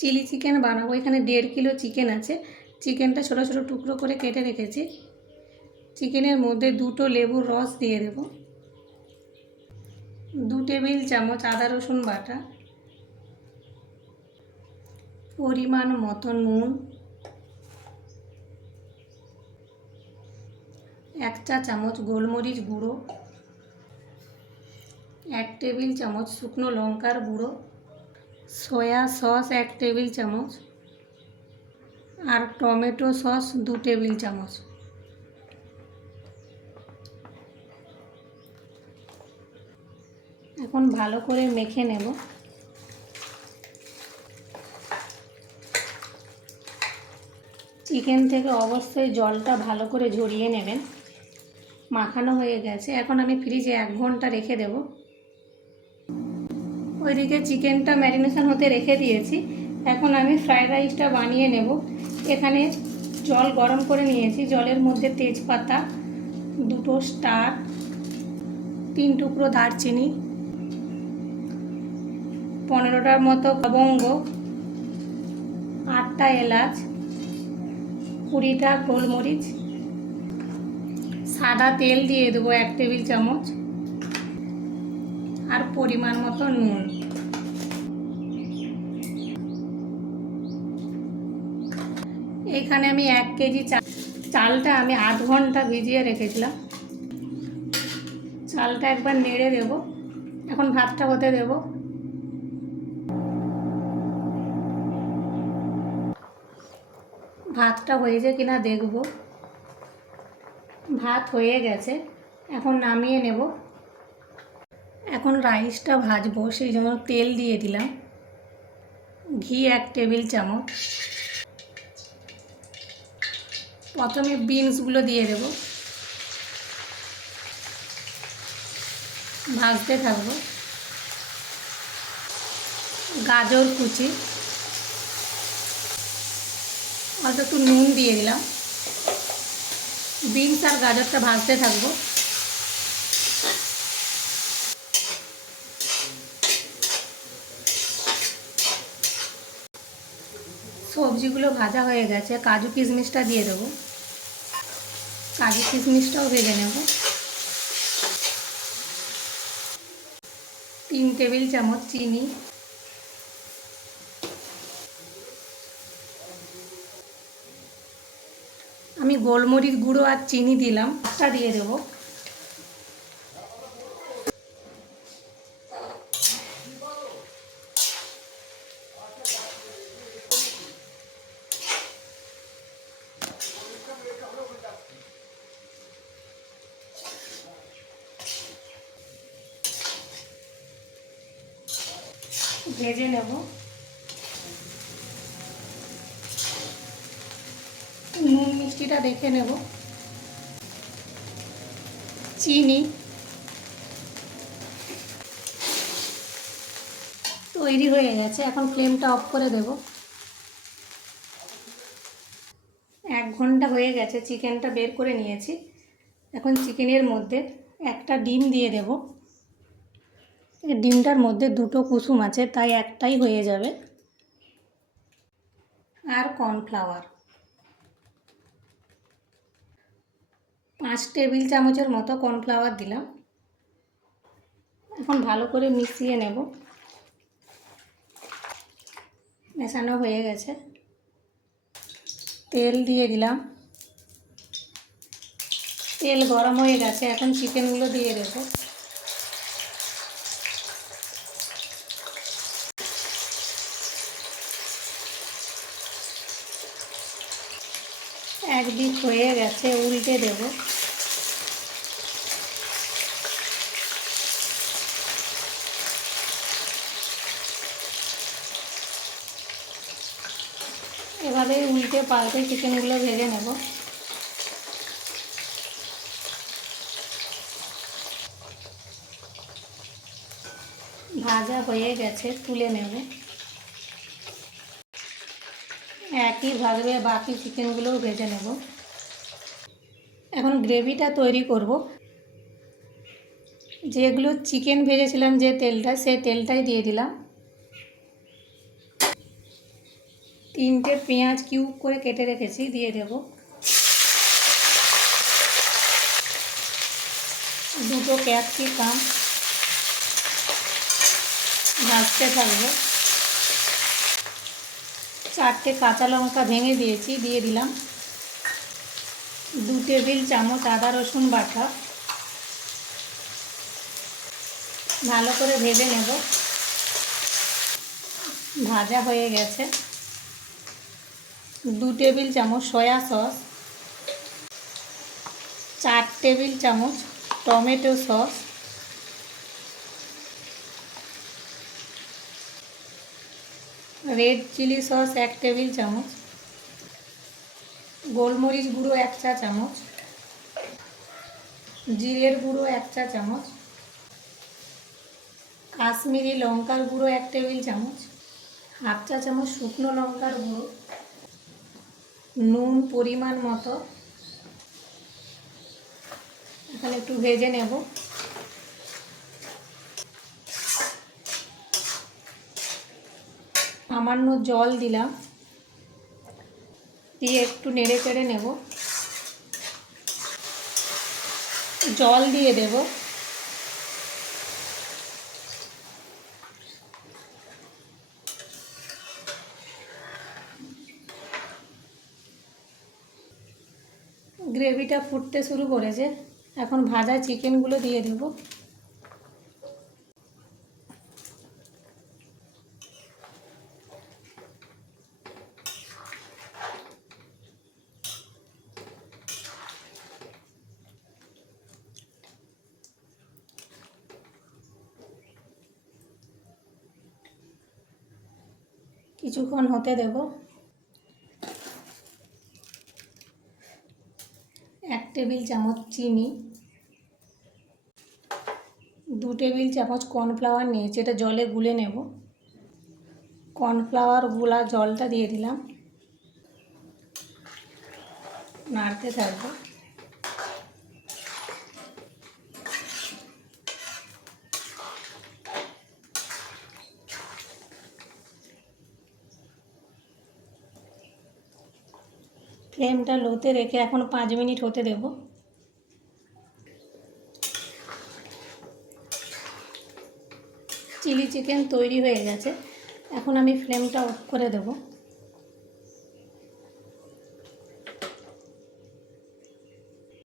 Chilli chicken বানাবো। এখানে দেড় কিলো চিকেন আছে। চিকেনটা ছোটো ছোটো টুকরো করে কেটে রেখেছি। চিকেনের মধ্যে দুটো লেবুর রস দিয়ে দেব। দু টেবিল চামচ আদা রসুন বাটা। পরিমাণ মতো নুন। এক চা চামচ গোলমরিচ গুঁড়ো। এক টেবিল চামচ শুকনো লঙ্কার গুঁড়ো। সয়া সস এক টেবিল চামচ আর টমেটো সস দু টেবিল চামচ। এখন ভালো করে মেখে নেব। চিকেন থেকে অবশ্যই জলটা ভালো করে ঝরিয়ে নেবেন। মাখানো হয়ে গেছে। এখন আমি ফ্রিজে এক ঘণ্টা রেখে দেব। ওইদিকে চিকেনটা ম্যারিনেশন হতে রেখে দিয়েছি। এখন আমি ফ্রায়েড রাইসটা বানিয়ে নেব। এখানে জল গরম করে নিয়েছি। জলের মধ্যে তেজপাতা, দুটো স্টার, তিন টুকরো দারচিনি, পনেরোটার মতো লবঙ্গ, আটটা এলাচ, কুড়িটা গোলমরিচ, সাদা তেল দিয়ে দেবো এক টেবিল চামচ, আর পরিমাণ মতো নুন। এখানে আমি এক কেজি চালটা আমি আধ ঘণ্টা ভিজিয়ে রেখেছিলাম। চালটা একবার নেড়ে দেব। এখন ভাতটা হতে দেব। ভাতটা হয়েছে কিনা দেখব। ভাত হয়ে গেছে। এখন নামিয়ে নেব। এখন রাইসটা ভাজবো, সেই জন্য তেল দিয়ে দিলাম। ঘি এক টেবিল চামচ। প্রথমে বিনসগুলো দিয়ে দেব। ভাজতে থাকব। গাজর কুচি। অল্প একটু নুন দিয়ে দিলাম। বিনস আর গাজরটা ভাজতে থাকব। সবজিগুলো ভাজা হয়ে গেছে। কাজু কিশমিশটা দিয়ে দেবো। কাজু কিশমিশটাও ভেজে নেব। তিন টেবিল চামচ চিনি। আমি গোলমরিচ গুঁড়ো আর চিনি দিলাম। আটা দিয়ে দেবো। ভেজে নেব। নুন মিষ্টিটা দেখে নেব। চিনি। তৈরি হয়ে গেছে। এখন ফ্লেমটা অফ করে দেব। এক ঘণ্টা হয়ে গেছে। চিকেনটা বের করে নিয়েছি। এখন চিকেনের মধ্যে একটা ডিম দিয়ে দেবো। ডিমটার মধ্যে দুটো কুসুম আছে, তাই একটাই হয়ে যাবে। আর কর্নফ্লাওয়ার। পাঁচ টেবিল চামচের মতো কর্নফ্লাওয়ার দিলাম। এখন ভালো করে মিশিয়ে নেব। মেশানো হয়ে গেছে। তেল দিয়ে দিলাম। তেল গরম হয়ে গেছে, এখন চিকেনগুলো দিয়ে দেবো। একদিক হয়ে গেছে, উল্টে দেব। এভাবে উল্টে পাল্টে চিকেনগুলো ভেজে নেব। ভাজা হয়ে গেছে, তুলে নেব। একইভাবে বাকি চিকেনগুলোও ভেজে নেব। এখন গ্রেভিটা তৈরি করব। যেগুলো চিকেন ভেজেছিলাম, যে তেলটা সেই তেলটাই দিয়ে দিলাম। তিনটে পেঁয়াজ কিউব করে কেটে রেখেছি, দিয়ে দেব। দুটো ক্যাপসিকাম ভাজতে থাকব। চারটে কাঁচা লঙ্কা ভেঙে দিয়েছি, দিয়ে দিলাম। দু টেবিল চামচ আদা রসুন বাটা। ভালো করে ভেজে নেব। ভাজা হয়ে গেছে। দু টেবিল চামচ সয়া সস। চার টেবিল চামচ tomato sauce. Red chilli sauce এক টেবিল চামচ, গোলমরিচ গুঁড়ো এক চা চামচ, জিরের গুঁড়ো এক চা চামচ, কাশ্মীরি লঙ্কার গুঁড়ো এক টেবিল চামচ, হাফ চা চামচ শুকনো লঙ্কার গুঁড়ো, নুন পরিমাণ মতো। এখানে একটু ভেজে নেব। সামান্য জল দিলাম। দিয়ে একটু নেড়ে চেড়ে নেব। জল দিয়ে দেব। গ্রেভিটা ফুটতে শুরু করেছে। এখন ভাজা চিকেনগুলো দিয়ে দেব। কিছুক্ষণ হতে দেব। এক টেবিল চামচ চিনি, দু টেবিল চামচ কর্নফ্লাওয়ার নিয়েছি, এটা জলে গুলে নেব। কর্নফ্লাওয়ারগুলা জলটা দিয়ে দিলাম। নাড়তে থাকব। ফ্লেমটা লোতে রেখে এখন পাঁচ মিনিট হতে দেব। চিলি চিকেন তৈরি হয়ে গেছে। এখন আমি ফ্লেমটা অফ করে দেবো।